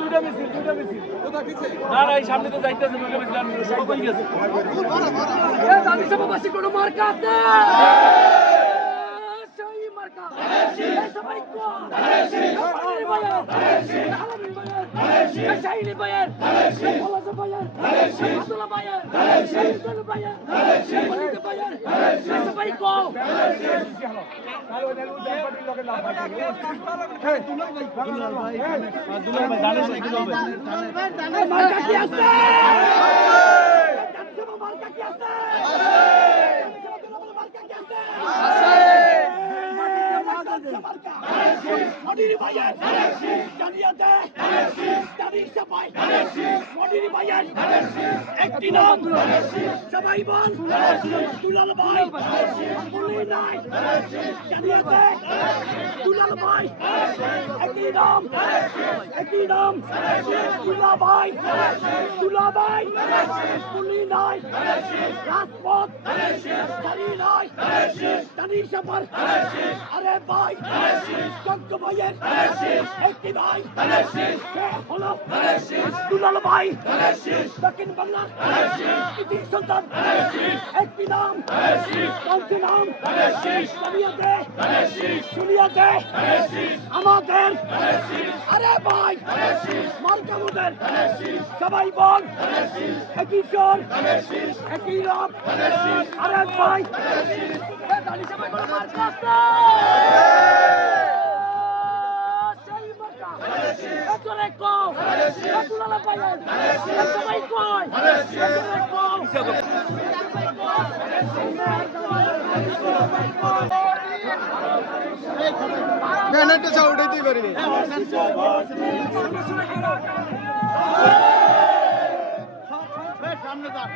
দুইটা মিছিল না না এই সামনে তো যাইতেছে দুইটা মিছিল আমি সবাই গেছে দাদিসভাবাসী কোনো মার্কা আছে সেই মার্কা সবাই কো শাহিনী বায়ার ফলাজা বায়ার আব্দুল্লাহ বায়ার আব্দুল বায়ার ওয়ালিদ বায়ার সবাই কো মার্কা কি আছে মার্কা কি আছে মনিরি ভাইয়ের জানিয়াতে দাদির সবাই মনিরি ভাইয়ের একটি নাম সবাই বল দুলাল ভাই বলি নাই জানিয়াতে দুলাল ভাই একটি নাম দুলা ভাই বলি নাই রাজপথ জানি নাই দাদির সবার আরে ভাই কঙ্ক ভাইয়ের একটি ভাই হলো দুলাল ভাই দক্ষিণ বাংলার কৃতি সন্তান একটি নাম কঙ্কের নাম শুনিয়াতে আমাদের আরে ভাই মালকামুদের সবাই বল একই স্বর একই রব আরে ভাই সবাই বল মার্কা আছে ব্যানারটা চাও উঠাইতেই পারিনি সামনে যান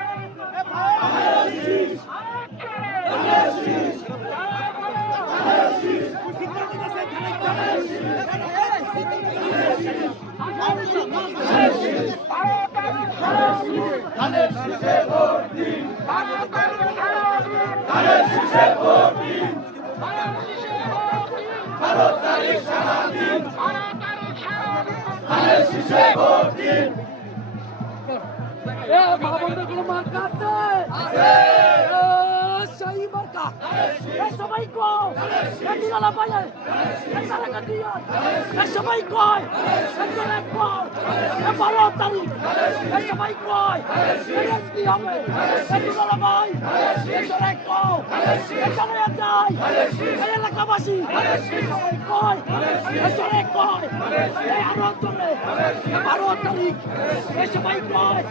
সবাই কয় সবাই কয় 12 তারিখ সবাই কয় কি হবে ভাই এলাকাবাসী সবাই কয় আরো চলে 12 তারিখ সবাই কয়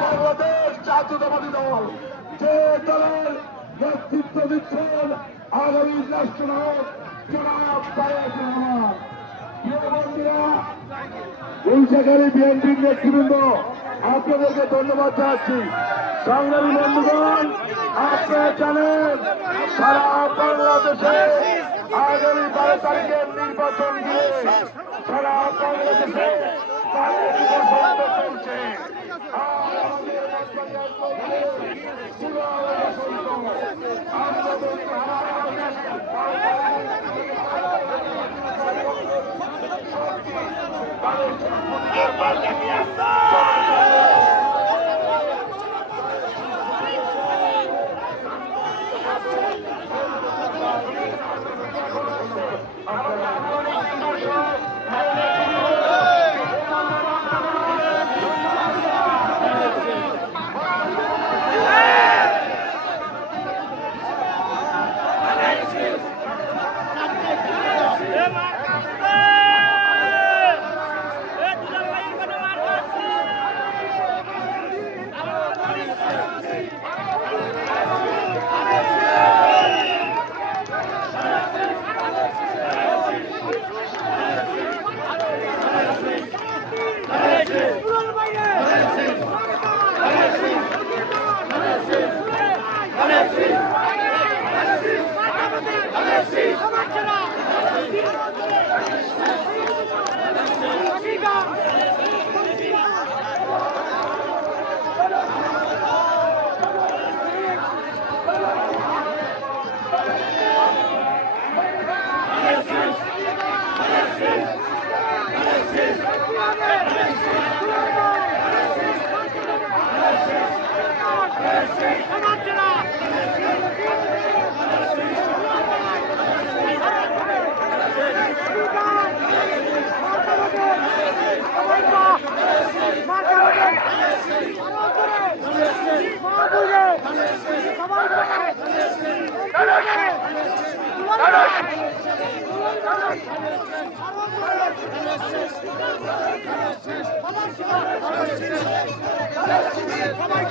বাংলাদেশ জাতীয়তাবাদী দল যে দলের নেতৃত্ব দিচ্ছেন আগামী রাষ্ট্রনায়ক জনাব তারেক রহমান। বৈশাখালী বিএনপির নেতৃবৃন্দ আপনাদেরকে ধন্যবাদ জানাচ্ছি। সংগ্রামী বন্ধুগণ, আপনারা জানেন সারা বাংলাদেশে আগামী 12 তারিখের নির্বাচন দিয়ে সারা বাংলাদেশে চলছে। সবাই